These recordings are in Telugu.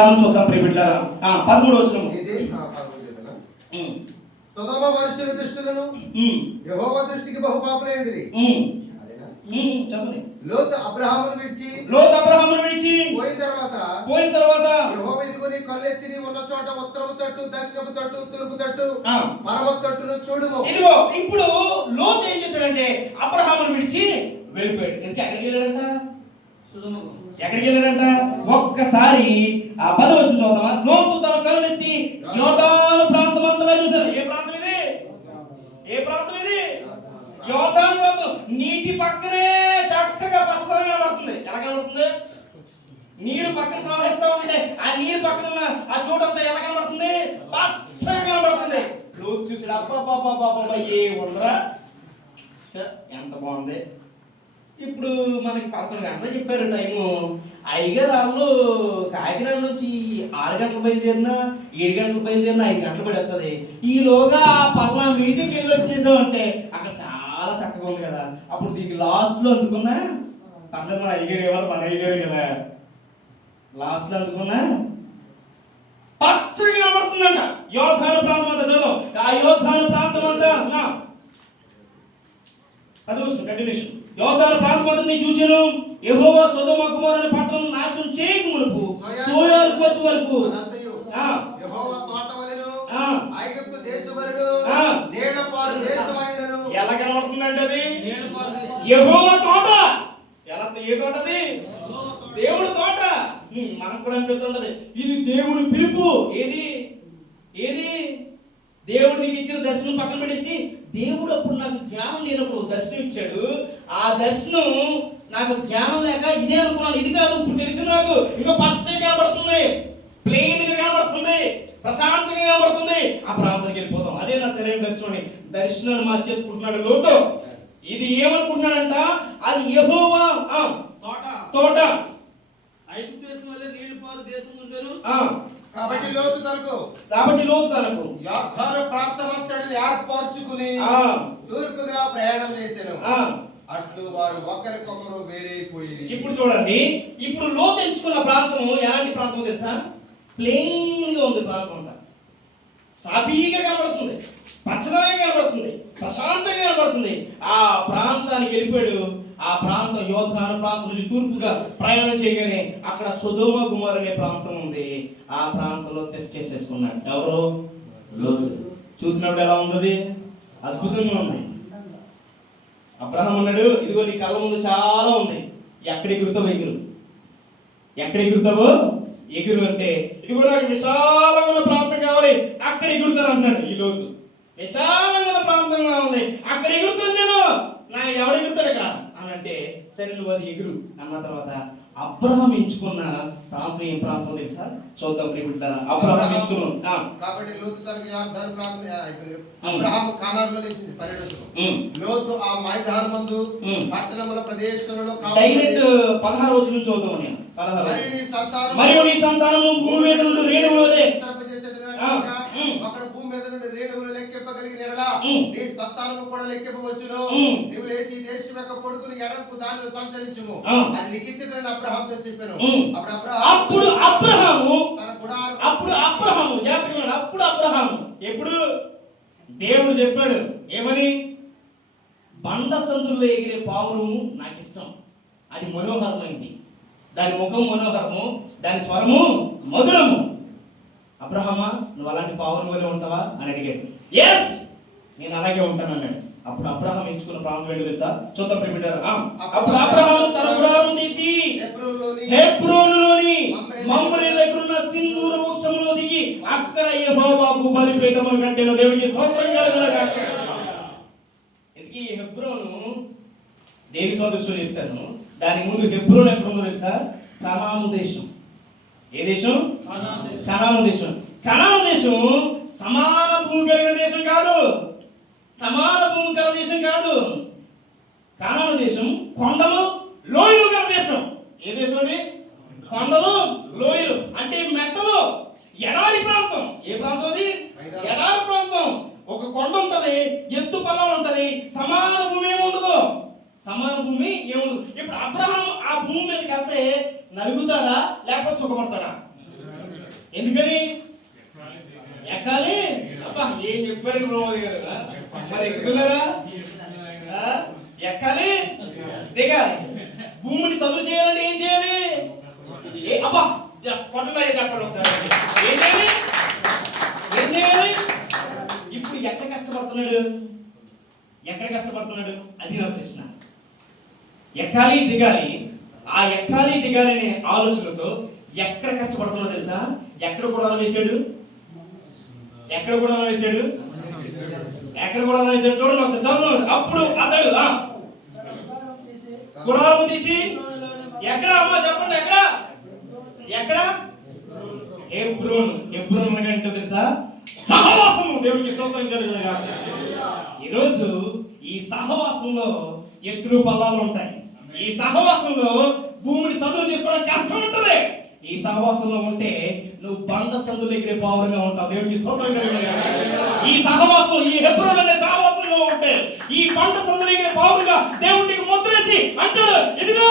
విధానం చూద్దాం ప్రియబిడ్డలారా. 13వ వచనం. సొదొమ మనుషుల దృష్టిలను యెహోవా దృష్టికి బహు పాపులైండిరి. చెప్పండి. లోతు అబ్రహామును విడిచి పోయిన తర్వాత యెహోవా ఇదిగో నీ కళ్ళెత్తి నీ ఉన్న చోట ఉత్తరపు తట్టు, దక్షిణపు తట్టు, తూర్పు తట్టు, పరమ తట్టును చూడుము. ఇదిగో ఇప్పుడు లోతు ఏం చేశాడంటే అబ్రహామును విడిచి వెళ్ళిపోయాడు. ఎక్కడికి వెళ్ళాడంట? ఎక్కడికి వెళ్ళాడంట? ఒక్కసారి 10వ వచనం చూద్దామా? లోతు తన కళ్ళెత్తి యోర్దాను ప్రాంతం అంతటా చూశాడు. ఏ ప్రాంతం ఇది? యోర్దాను ప్రాంతం. నీటి పక్కనే చక్కగా పచ్చదనం కనబడుతుంది. ఎలా కనబడుతుంది? నీరు పక్కన ప్రవహిస్తా ఉంటే ఆ నీరు పక్కన ఉన్న ఆ చోటంతా ఎలా కనబడుతుంది? పచ్చగా కనబడుతుంది. లోతు చూసాడు, అబ్బా ఏ ఉండరా, ఎంత బాగుంది. ఇప్పుడు మనకి 11 గంటలు చెప్పారు టైము. అయ్యగారు వాళ్ళు కాకినాడ నుంచి 6 గంటలు బయలుదేరినా 7 గంటలు బయలుదేరినా 5 గంటలు పడేస్తుంది. ఈలోగా పలానా మీటింగ్కి వెళ్ళి వచ్చేసామంటే అక్కడ చాలా చక్కగా ఉంది కదా. అప్పుడు దీనికి లాస్ట్లో అందుకున్నా పర్లేదు, మన అయ్యగారు ఇవ్వాలి, మన అయ్యగారు కదా. లాస్ట్లో అందుకున్నా పచ్చగా కనబడుతుందంట యోర్దాను ప్రాంతం అంతా. చదువు. ఆ యోర్దాను ప్రాంతం అంతా కంటిన్యూషన్. యోర్దాను ప్రాంతం అంతా చూసాను. యెహోవా సొదొమ గొమొర్రా పట్టణం నాశనం చేయక మునుపు సోయాలకు వచ్చే వరకు యెహోవా తోట వలెను ఐగుప్తు దేశం వలెను నీళ్లపాలు దేశమైండెను. ఎలా కనబడుతుందంటే అది యెహోవా తోట. ఎలా? ఏ తోట అది? దేవుడి తోట. మనకు కూడా అనిపిస్తుంటది ఇది దేవుడి పిలుపు. ఏది దేవుడు నీకు ఇచ్చిన దర్శనం పక్కన పెట్టేసి, దేవుడు అప్పుడు నాకు జ్ఞానం లేనప్పుడు దర్శనం ఇచ్చాడు. ఆ దర్శనం నాకు జ్ఞానం లేక ఇదే అనుకున్నాను, ఇది కాదు. ఇప్పుడు తెలిసిన నాకు ఇంకా పచ్చగా కనబడుతుంది, ప్లెయిన్ గా కనబడుతుంది, ప్రశాంతంగా కనబడుతుంది. ఆ ప్రాంతానికి వెళ్ళిపోతాం. అదే నా సరైన దర్శనం. దర్శనాన్ని మార్చేసుకుంటున్నాడు లోతు. ఇది ఏమనుకుంటున్నాడంట? అది యెహోవా తోట. ఐగుప్తు దేశం వల్ల నీళ్లు పారు దేశం ఉండెను. కాబట్టి లోతు తనకు యోర్దాను ప్రాంతమంతటిని ఏర్పరచుకుని తూర్పుగా ప్రయాణం చేశాను. అట్లు వారు ఒకరికొకరు వేరైపోయి. ఇప్పుడు చూడండి, ఇప్పుడు లోతు ఎంచుకున్న ప్రాంతం ఎలాంటి ప్రాంతం తెలుసా? ప్లెయిన్ గా ఉంది. ప్రాంతం అంతా సాఫీగా కనబడుతుంది, పచ్చదనంగా కనబడుతుంది, ప్రశాంతంగా కనబడుతుంది. ఆ ప్రాంతానికి వెళ్ళిపోయాడు. ఆ ప్రాంతం యోర్దాను ప్రాంతం నుంచి తూర్పుగా ప్రయాణం చేయగానే అక్కడ సొదొమ గొమొర్రా అనే ప్రాంతం ఉంది. ఆ ప్రాంతంలో టెస్ట్ చేసేసుకున్నాడు. ఎవరు? లోతు. చూసినప్పుడు ఎలా ఉంది? అద్భుతంగా ఉంది. అబ్రహాం అన్నాడు, ఇదిగో నీ కళ్ళ ముందు చాలా ఉంది, ఎక్కడ ఎగురుతావు? ఎక్కడ ఎగురుతావు? ఎగురు అంటే ఇదిగో నాకు విశాలమైన ప్రాంతం కావాలి, అక్కడ ఎగురుతాను అంటున్నాడు. ఈ లోతు విశాలమైన ప్రాంతంగా ఉంది, అక్కడ ఎగురుతాను నేను. నా ఎవడు ఎగురుతాడు ఇక్కడ అని అంటే, సరే నువ్వు అది ఎగురు అన్న తర్వాత అబ్రహాం ఎంచుకున్న ప్రాంతం ఏం ప్రాంతం తెలుసా? చూద్దాం ప్రియబిడ్డలారా. అబ్రహాం ఎంచుకున్నాం. కాబట్టి లోతు తనకు యోర్దాను ప్రాంతం అబ్రహాం కానానులో నివసించి పర్యటన. లోతు ఆ మైదానమందు పట్టణముల ప్రదేశంలో డైరెక్ట్ 16 రోజుల నుంచి చూద్దాం. నేను 16 మరియు నీ సంతానము భూమి మీద నుండి రేణువులు అక్కడ భూమి మీద నుండి రేణువులు లెక్కింపగలిగిన ఎడల నీ సంతానము కూడా లెక్కింపవచ్చును. నీవు లేచి దేశం యొక్క పొడుగును ఎడల్పు దానిలో సంచరించుము. అది లిఖించదని అబ్రహాముతో చెప్పాను. అప్పుడు అబ్రహాము జాగ్రత్తగా. అప్పుడు అబ్రహాము ఎప్పుడు దేవుడు చెప్పాడు ఏమని? బండ సందుల్లో ఎగిరే పావురము నాకు ఇష్టం, అది మనోహరమైంది, దాని ముఖం మనోహరము, దాని స్వరము మధురము. అబ్రహామా నువ్వు అలాంటి పావురం వలె ఉంటావా అని అడిగాడు. ఎస్, నేను అలాగే ఉంటాను అన్నాడు. అప్పుడు అబ్రహాం ఎంచుకున్న ప్రాంతం ఏంటో తెలుసా? చూద్దాం ప్రియబిడ్డలారా. అప్పుడు అబ్రహాము తన గుడారం తీసి హెబ్రోనులోని మమ్రే దగ్గరున్న సింధూర వృక్షంలో దిగి అక్కడ యెహోవాకు బలిపీఠమును కట్టెను. దేవునికి స్తోత్రం కలుగుగాక. ఎందుకీ హెబ్రోను దేని సదృశ్యం చెప్తాను. దానికి ముందు హెబ్రోన్ ఎక్కడ ఉందో తెలుసా? కనాను దేశం. ఏ దేశం? కనాను దేశం. కనాను దేశం సమాన భూమి కలిగిన దేశం కాదు. కనాను దేశం కొండలు లోయలు గల దేశం. ఏ దేశం అది? కొండలు లోయలు అంటే మెట్టలు, ఎడారి ప్రాంతం. ఏ ప్రాంతం అది? ఎడారి ప్రాంతం. ఒక కొండ ఉంటది, ఎత్తు పల్లాలు ఉంటది, సమాన భూమి ఏముండదు. ఇప్పుడు అబ్రహాం ఆ భూమి మీదకి వెళ్తే నలుగుతాడా లేకపోతే సుఖపడతాడా? ఎందుకని ఎక్కాలి. అబ్బా ఏం చెప్పారు బ్రహ్మది గారు, మరి ఎక్కుతున్నారా? ఎక్కాలి దిగాలి. భూమిని సదురు చేయాలంటే ఏం చేయాలి? అబ్బా కొట్టండి చెప్పండి ఒకసారి. ఏం చేయాలి? ఏం చేయాలి? ఇప్పుడు ఎక్కడ కష్టపడుతున్నాడు? ఎక్కడ కష్టపడుతున్నాడు? అది నా ప్రశ్న. ఎక్కాలి దిగాలి. ఆ ఎక్కాలి దిగాలి అనే ఆలోచనతో ఎక్కడ కష్టపడుతున్నాడో తెలుసా? ఎక్కడ కూడా వేసాడు? ఎక్కడ కూడా వేసాడు? ఎక్కడ కూడా వేసాడు? చూడండి ఒకసారి చదువు. అప్పుడు అతడు గుడారం తీసి ఎక్కడ అమ్మా చెప్పండి, ఎక్కడ ఎక్కడ? హెబ్రోన్. హెబ్రోన్ అనగా ఏంటో తెలుసా? సహవాసము. దేవునికి స్తోత్రం కలుగునుగా. ఈరోజు ఈ సహవాసంలో ఎత్తులు పల్లాలు ఉంటాయి. ఈ సహవాసంలో భూమిని సదురు చేసుకోవడం కష్టం ఉంటుంది. ఈ సహవాసంలో ఉంటే నువ్వు బండ సందులు ఎగిరే పావురంగా ఉంటావు. దేవునికి స్తోత్రం కలుగునుగా. ఈ సహవాసం, ఈ హెబ్రోన్ అనే సహవాసంలో ఉంటే ఈ బండ సందులు ఎగిరే పావురంగా దేవుడికి ముద్రేసి అంటాడు, ఇదిగో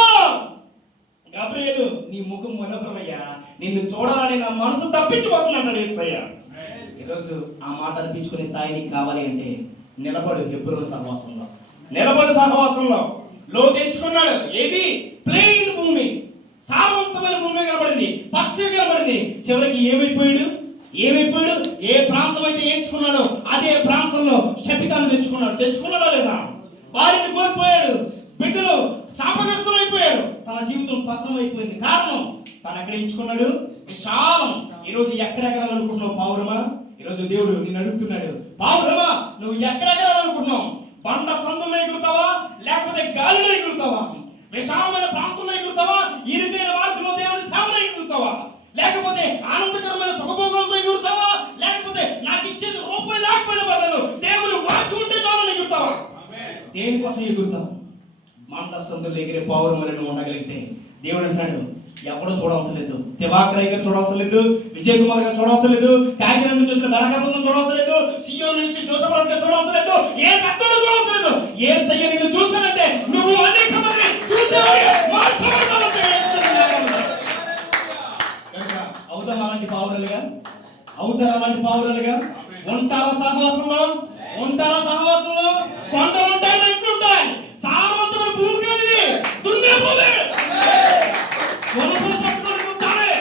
గబ్రియేలు నీ ముఖం మనోహరమయ్యా, నిన్ను చూడాలని నా మనసు తప్పించిపోతుంది అంటాడు యేసయ్య. ఈరోజు ఆ మాట అనిపించుకునే స్థాయి నీకు కావాలి అంటే నిలబడు హెబ్రోన్ సహవాసంలో. నిలబడు సహవాసంలో. లో తెచ్చుకున్నాడు. ఏది? ప్లెయిన్ భూమి, సారవంతమైన భూమి కనబడింది, పచ్చగా కనబడింది. చివరికి ఏమైపోయాడు? ఏమైపోయాడు? ఏ ప్రాంతం అయితే ఎంచుకున్నాడో అదే ప్రాంతంలో శపితాన్ని తెచ్చుకున్నాడు. తెచ్చుకున్నాడా లేదా? వారిని కోల్పోయాడు. బిడ్డలు శాపగ్రస్తులు అయిపోయారు. తన జీవితం పతనం అయిపోయింది. కారణం తను ఎక్కడ ఎంచుకున్నాడు? విశాలం. ఈరోజు ఎక్కడ ఎగరాలనుకుంటున్నావు పావురమా? ఈరోజు దేవుడు నిన్ను అడుగుతున్నాడు, పావురమా నువ్వు ఎక్కడ ఎగరాలనుకుంటున్నావు? బండ సందులో ఎగురుతావా, లేకపోతే గాలిలో ఎగురుతావా? విశాలమైన ప్రాంతంలో ఎగురుతావా, ఇరుకైన మార్గంలో దేవుని సేవలో ఎగురుతావా? లేకపోతే ఆనందకరమైన సుఖభోగాలతో ఎగురుతావా, లేకపోతే నాకు ఇచ్చేది రూపాయి లేకపోయినా పర్లేదు దేవుడు వాక్యం ఉంటే చాలు ఎగురుతావా? దేనికోసం ఎగురుతావు? మంద సందులో ఎగిరే పావురం వలె నువ్వు ఉండగలిగితే దేవుడు అంటాడు, ఎవడో చూడవలసిన లేదు, దివాకర్ గారు చూడవలసిన లేదు, విజయ్ కుమార్ గారు చూడవలసిన లేదు, కాకినాడ నుంచి వచ్చిన బరకబృందం చూడవలసిన లేదు, సియోన్ నుంచి జోసఫ్ రాజు గారు చూడవలసిన లేదు, ఏ పెద్దలు చూడవలసిన లేదు. యేసయ్య నిన్ను చూసానంటే నువ్వు అనేక మంది అవుతారా అలాంటి పావురాలుగా? అవుతారా అలాంటి పావురాలుగా? ఉంటారా సహవాసంలో? ఉంటారా సహవాసంలో? కొండలు ఉంటాయి, మెట్లు ఉంటాయి, సారవంతమైన భూమి కాదు ఇది, దున్నే భూమి. పట్టుకొని ఉంటారే,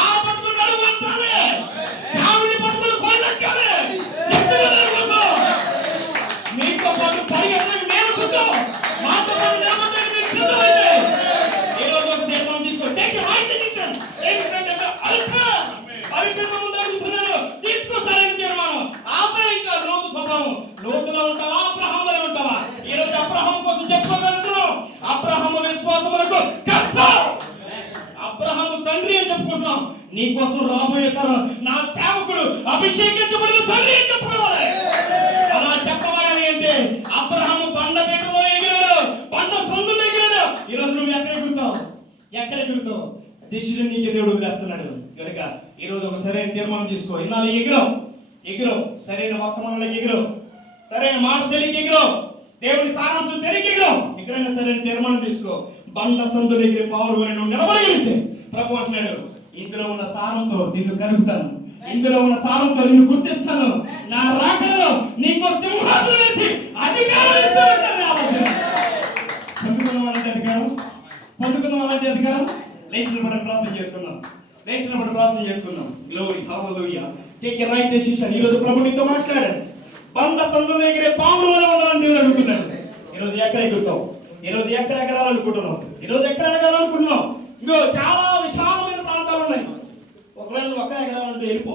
ఆ పట్టుకొని నడుము వంచాలి, ఆవిడ పట్టుకొని కోయిలెక్కాలి. మీతో పాటు పరిగెత్తడానికి మేము సిద్ధం, మాతో పాటు నిలబడడానికి మీకు సిద్ధమైతే ఈ రోజు ఒక తీర్మానం తీసుకో. Take your right decision. ఏంటంటే అల్ప ముందు అడుగుతున్నారు, తీసుకో సరైన తీర్మానం. ఆపై ఇంకా లోతు స్వభావం. లోతులో ఉంటావా, అబ్రహాములో ఉంటావా? ఈ రోజు అబ్రహాం కోసం చెప్పుకోగలుగుతున్నాం. అబ్రహాము విశ్వాసమునకు కర్త, అబ్రహాము తండ్రి అని చెప్పుకుంటున్నాం. నీ కోసం రాబోయే తరం నా సేవకుడు అభిషేకించబడిన తండ్రి అని చెప్పుకోవాలి. అలా చెప్పవాలి అంటే అబ్రహాము బండ పీఠంలో ఎగిరాడు, బండ సందులో ఎగిరాడు. ఈ రోజు నువ్వు ఎక్కడ ఎగురుతావు? ఎక్కడ ఎగురుతావు? డిసిషన్ నీకే దేవుడు వదిలేస్తున్నాడు. కనుక ఈ రోజు ఒక సరైన తీర్మానం తీసుకో. ఇన్నాళ్ళు ఎగిరావు, సరైన వర్తమానంలోకి ఎగిరావు, సరైన మాట తెలియక ఎగిరావు, దేవుని సారాంశం తెలియక ఎగిరావు. ఇక్కడైనా సరైన తీర్మానం తీసుకో. బండ సందులు ఎగిరే పావులు వలె నువ్వు నిలబడగలిగితే ప్రభు అంటున్నాడు, ఇందులో ఉన్న సారంతో నిన్ను కలుగుతాను, ఇందులో ఉన్న సారంతో నిన్ను గుర్తిస్తాను, నా రాకడలో నీకు సింహాసనం వేసి అధికారం ఇస్తాను. పండుకున్న వాళ్ళంటే అధికారం. లేచినప్పుడు ప్రార్థన చేసుకుందాం. Glory, hallelujah. Take a right decision. ఈ రోజు ప్రభు నీతో మాట్లాడాడు. బండ సందులో ఎగిరే పావులు వలె ఉండాలని దేవుడు అడుగుతున్నాడు. ఈ రోజు ఎక్కడ ఎగురుతావు? ఈ రోజు ఎక్కడ ఎగరాలనుకుంటున్నావు? ఇంకో చాలా విశాలమైన ప్రాంతాలు ఉన్నాయి. ఒకవేళ నువ్వు అక్కడ ఎగరాలంటే వెళ్ళిపో.